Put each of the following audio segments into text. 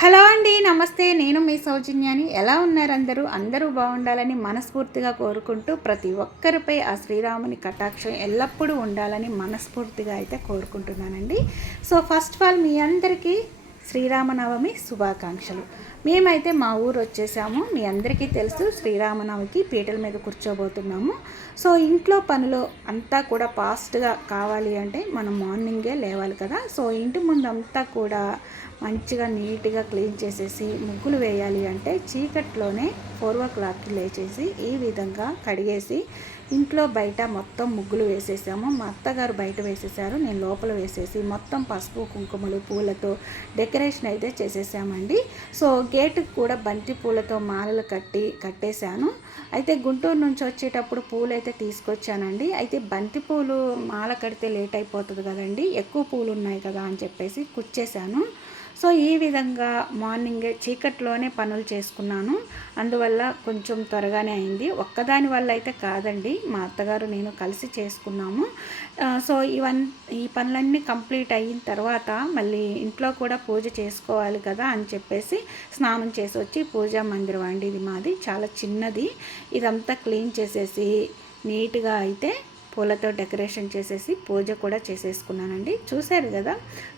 Hello అండి, నమస్తే. నేను మీ సౌజన్యాని. ఎలా ఉన్నారు అందరూ బాగుండాలని మనస్ఫూర్తిగా కోరుకుంటూ ప్రతి ఒక్కరిపై ఆ శ్రీరాముని కటాక్షం ఎల్లప్పుడూ ఉండాలని మనస్ఫూర్తిగా అయితే కోరుకుంటున్నానండి. సో ఫస్ట్ ఆఫ్ ఆల్ మీ అందరికీ శ్రీరామనవమి శుభాకాంక్షలు. మేమైతే మా ఊరు వచ్చేసాము. మీ అందరికీ తెలుసు, శ్రీరామనవమికి పీటల మీద కూర్చోబోతున్నాము. సో ఇంట్లో పనులు అంతా కూడా ఫాస్ట్గా కావాలి అంటే మనం మార్నింగే లేవాలి కదా. సో ఇంటి ముందు అంతా కూడా మంచిగా నీట్గా క్లీన్ చేసేసి ముగ్గులు వేయాలి అంటే చీకట్లోనే 4 o'clock లేచేసి ఈ విధంగా కడిగేసి ఇంట్లో బయట మొత్తం ముగ్గులు వేసేసాము. మా అత్తగారు బయట వేసేసారు, నేను లోపల వేసేసి మొత్తం పసుపు కుంకుమలు పూలతో డెకరేషన్ అయితే చేసేసామండి. సో గేటుకు కూడా బంతి పూలతో మాలలు కట్టేశాను. అయితే గుంటూరు నుంచి వచ్చేటప్పుడు పూలు అయితే తీసుకొచ్చానండి. అయితే బంతి పూలు మాల కడితే లేట్ అయిపోతుంది కదండి, ఎక్కువ పూలు ఉన్నాయి కదా అని చెప్పేసి కుచ్చేశాను. సో ఈ విధంగా మార్నింగే చీకట్లోనే పనులు చేసుకున్నాను. అందువల్ల కొంచెం త్వరగానే అయింది. ఒక్కదాని వల్ల అయితే కాదండి, మా అత్తగారు నేను కలిసి చేసుకున్నాము. సో ఈ పనులన్నీ కంప్లీట్ అయిన తర్వాత మళ్ళీ ఇంట్లో కూడా పూజ చేసుకోవాలి కదా అని చెప్పేసి స్నానం చేసి వచ్చి పూజా మందిరం అండి, ఇది మాది చాలా చిన్నది. ఇదంతా క్లీన్ చేసేసి నీట్గా అయితే పూలతో డెకరేషన్ చేసేసి పూజ కూడా చేసేసుకున్నానండి. చూశారు కదా.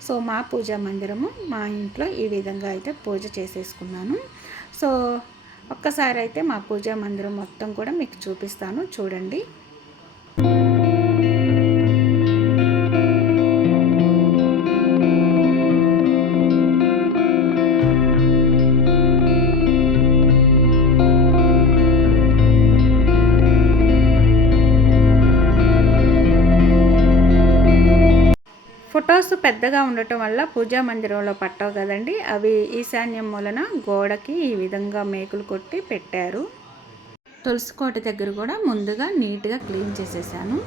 సో మా పూజా మందిరము మా ఇంట్లో ఈ విధంగా అయితే పూజ చేసేసుకున్నాను. సో ఒక్కసారి అయితే మా పూజా మందిరం మొత్తం కూడా మీకు చూపిస్తాను, చూడండి. ఫొటోస్ పెద్దగా ఉండటం వల్ల పూజా మందిరంలో పట్టవు కదండి, అవి ఈశాన్యం మూలన గోడకి ఈ విధంగా మేకులు కొట్టి పెట్టారు. తులసి కోట దగ్గర కూడా ముందుగా నీట్గా క్లీన్ చేసేసాను.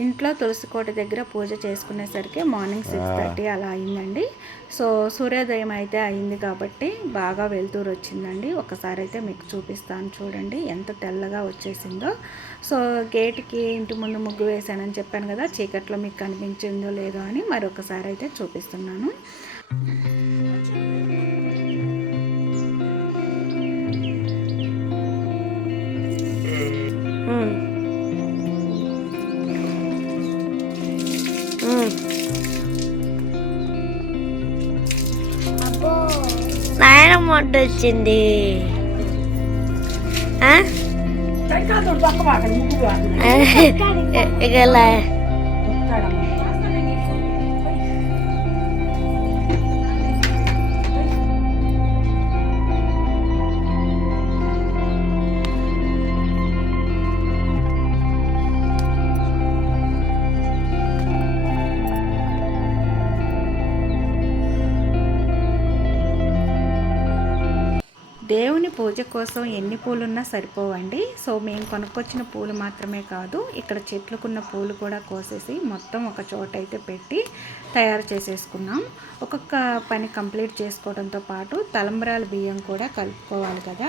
ఇంట్లో తులసి కోట దగ్గర పూజ చేసుకునేసరికి మార్నింగ్ 6:30 అలా అయిందండి. సో సూర్యోదయం అయితే అయింది కాబట్టి బాగా వెలుతురు వచ్చిందండి. ఒకసారి అయితే మీకు చూపిస్తాను, చూడండి ఎంత తెల్లగా వచ్చేసిందో. సో గేట్కి ఇంటి ముందు ముగ్గు వేసానని చెప్పాను కదా, చీకట్లో మీకు కనిపించిందో లేదో అని మరొకసారి అయితే చూపిస్తున్నాను. నాయనమ్మ వచ్చింది. దేవుని పూజ కోసం ఎన్ని పూలున్నా సరిపోవండి. సో మేము కొనుక్కొచ్చిన పూలు మాత్రమే కాదు, ఇక్కడ చెట్లుకున్న పూలు కూడా కోసేసి మొత్తం ఒక చోట అయితే పెట్టి తయారు చేసేసుకున్నాం. ఒక్కొక్క పని కంప్లీట్ చేసుకోవడంతో పాటు తలంబ్రాల బియ్యం కూడా కలుపుకోవాలి కదా.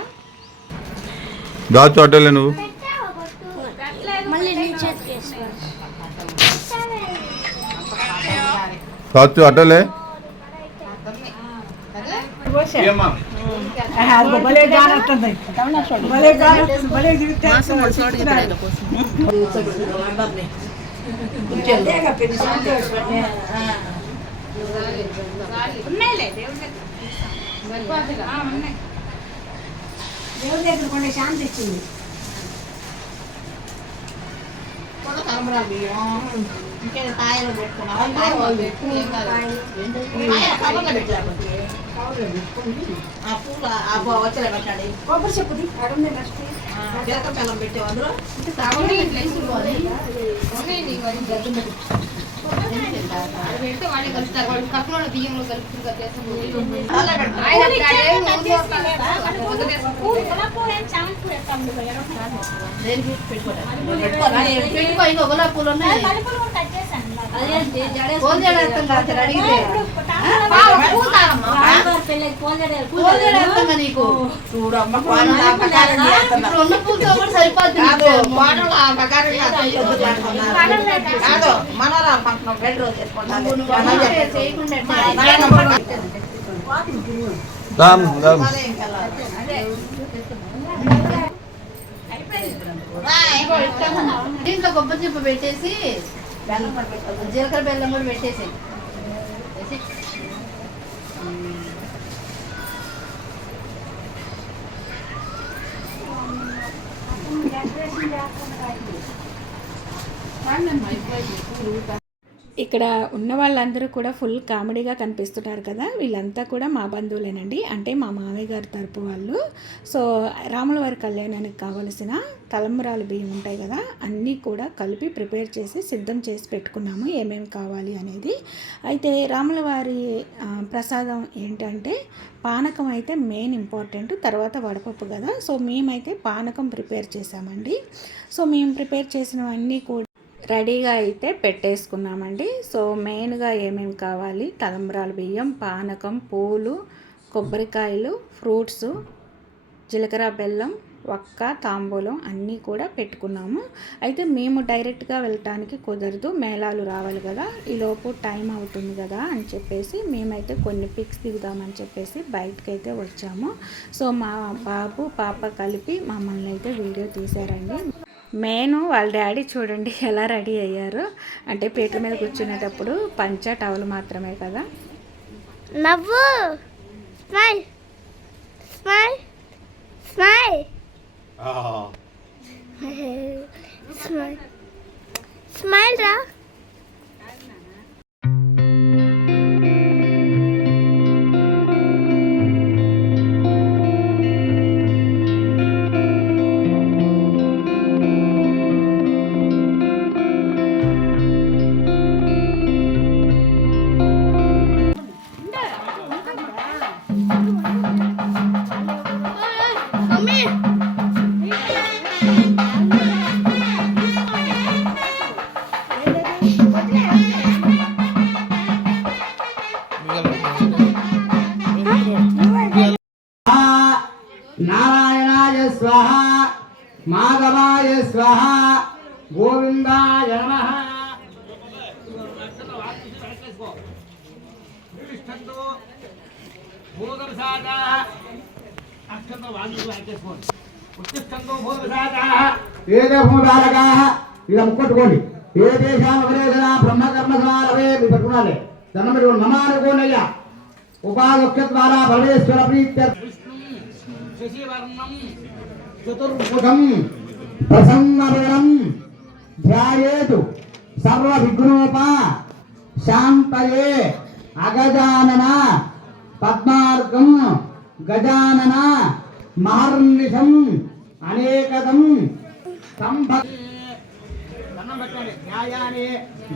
అటలే భలే గాన వస్తుంది, భలే గాన భలే జీవితం దేవుడి దగ్గర కొండే శాంతి ఇచ్చింది. ఇంకే కాయలు పెట్టుకున్నాం, కొబ్బరి చెప్పుది బెల్లం పెట్టావు అందులో. పెడితే వాళ్ళే కలుస్తారు. వాళ్ళు కప్పులో బియ్యంలో కలుపుతారు పెట్టుకో. గులాబీ పూలు ఉన్నాయి. నీకు ఉన్న పూలతో కూడా సరిపోతుంది. దీంట్లో కొబ్బరి చిప్ప పెట్టేసి జీలకర్ర బెల్లం కూడా పెట్టేసి ఇక్కడ ఉన్న వాళ్ళందరూ కూడా ఫుల్ కామెడీగా కనిపిస్తున్నారు కదా. వీళ్ళంతా కూడా మా బంధువులేనండి, అంటే మా మామయ్య గారి తరపు వాళ్ళు. సో రాములవారి కళ్యాణానికి కావలసిన తలంబరాలు బియ్యం ఉంటాయి కదా, అన్నీ కూడా కలిపి ప్రిపేర్ చేసి సిద్ధం చేసి పెట్టుకున్నాము ఏమేమి కావాలి అనేది. అయితే రాములవారి ప్రసాదం ఏంటంటే పానకం అయితే మెయిన్ ఇంపార్టెంట్, తర్వాత వడపప్పు కదా. సో మేమైతే పానకం ప్రిపేర్ చేసామండి. సో మేము ప్రిపేర్ చేసినవన్నీ కూడా రెడీగా అయితే పెట్టేసుకున్నామండి. సో మెయిన్గా ఏమేమి కావాలి, తలంబ్రాల బియ్యం, పానకం, పూలు, కొబ్బరికాయలు, ఫ్రూట్స్, జీలకర్ర బెల్లం, ఒక్క తాంబూలం అన్నీ కూడా పెట్టుకున్నాము. అయితే మేము డైరెక్ట్గా వెళ్ళటానికి కుదరదు, మేళాలు రావాలి కదా, ఈలోపు టైం అవుతుంది కదా అని చెప్పేసి మేమైతే కొన్ని పిక్స్ దిగుదామని చెప్పేసి బయటకైతే వచ్చాము. సో మా బాబు పాప కలిపి మమ్మల్ని అయితే వీడియో తీశారండి. నేను వాళ్ళ డాడీ చూడండి ఎలా రెడీ అయ్యారు అంటే పీటల మీద కూర్చునేటప్పుడు పంచ టవల్ మాత్రమే కదా. నవ్వు, smile smile smile smile smile రా. నారాయణాయ స్వాహ, మాధవాయ స్వాహ, గోవిందాయ నమః. ఇలా ముక్కొట్టుకోండి. ఏ దేశామరేధన బ్రహ్మకర్మ సమారవే మీరు పెట్టుకోవాలి. దండం పెట్టుకోండి. మమ అనుకోండి అయ్యా. ఉపాధి ద్వారా బలవేశ్వర ప్రీత్యర్థం చతుర్ముఖం ప్రసన్నవదనం ధ్యాయేతు సర్వ విఘ్నోప శాంతయే అగజానన పద్మార్గం గజానన మహర్నిశం అనేకదం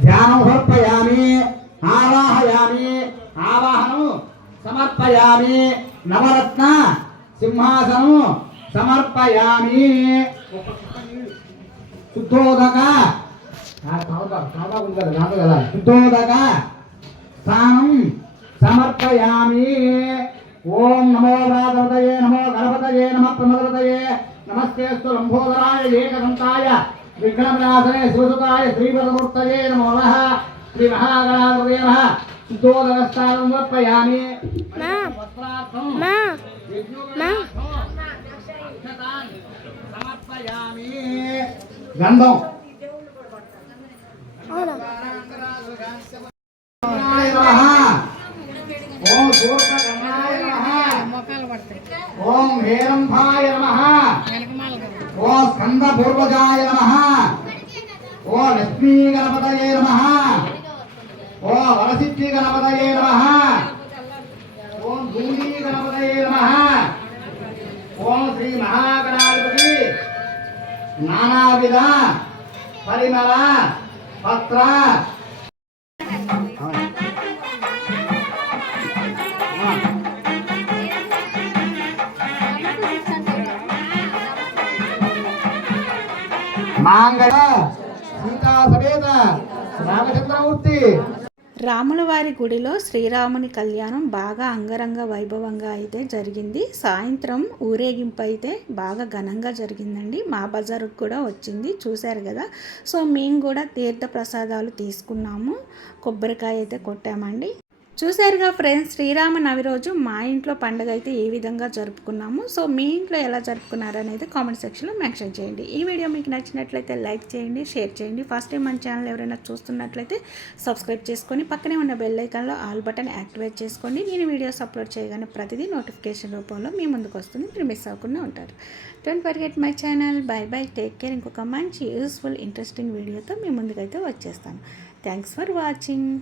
ధ్యానం సమర్పయామి, ఆవాహయామి, ఆవాహనం సమర్పయామి, నవరత్న సింహాసనం సమర్పయామి, శుద్ధోదక శుద్ధోదక స్థానం సమర్పయామి. ఓం నమో రాధవతయే, నమో గణపతయే, నమ ప్రమదవతయే, నమస్తేస్తు లంబోదరాయ ఏకదంతాయ విఘ్నవినాశనే శివసుతాయ శ్రీపదమూర్తయే నమో నమః. శ్రీ మహాగణాధిపతయే నమః. శుద్ధోదకస్థానం సమర్పయామి. సమర్పయామి. గంధం ఓం సూర్యగణాయ నమః. ఓం హేరంభాయ నమః. ఓం స్కందపూర్వజాయ నమః. ఓం లక్ష్మీ గణపతయే నమః. ఓం వరసిద్ధి గణపతయే నమః. ఓం ధూళీ గణపతయే నమః. ఓం శ్రీ మహాగణాధిపతి నానావిధ పరిమళ పత్ర మాంగళ సీతా సమేత రామచంద్రమూర్తి. రాముల వారి గుడిలో శ్రీరాముని కళ్యాణం బాగా అంగరంగ వైభవంగా అయితే జరిగింది. సాయంత్రం ఊరేగింపు అయితే బాగా ఘనంగా జరిగిందండి. మా బజారుకు కూడా వచ్చింది, చూశారు కదా. సో మేము కూడా తీర్థ ప్రసాదాలు తీసుకున్నాము, కొబ్బరికాయ అయితే కొట్టామండి. చూశారుగా ఫ్రెండ్స్, శ్రీరామనవమి రోజు మా ఇంట్లో పండుగ అయితే ఏ విధంగా జరుపుకున్నాము. సో మీ ఇంట్లో ఎలా జరుపుకున్నారు అనేది కామెంట్ సెక్షన్లో మెన్షన్ చేయండి. ఈ వీడియో మీకు నచ్చినట్లయితే లైక్ చేయండి, షేర్ చేయండి. ఫస్ట్ టైం మన ఛానల్ ఎవరైనా చూస్తున్నట్లయితే సబ్స్క్రైబ్ చేసుకొని పక్కనే ఉన్న బెల్ ఐకాన్లో ఆల్ బటన్ యాక్టివేట్ చేసుకోండి. నేను వీడియోస్ అప్లోడ్ చేయగానే ప్రతిదీ నోటిఫికేషన్ రూపంలో మీ ముందుకు వస్తుంది, మీరు మిస్ అవ్వకుండా ఉంటారు. Don't forget my channel. By by, take care. ఇంకొక మంచి యూస్ఫుల్ ఇంట్రెస్టింగ్ వీడియోతో మీ ముందుకైతే వచ్చేస్తాను. Thanks for watching.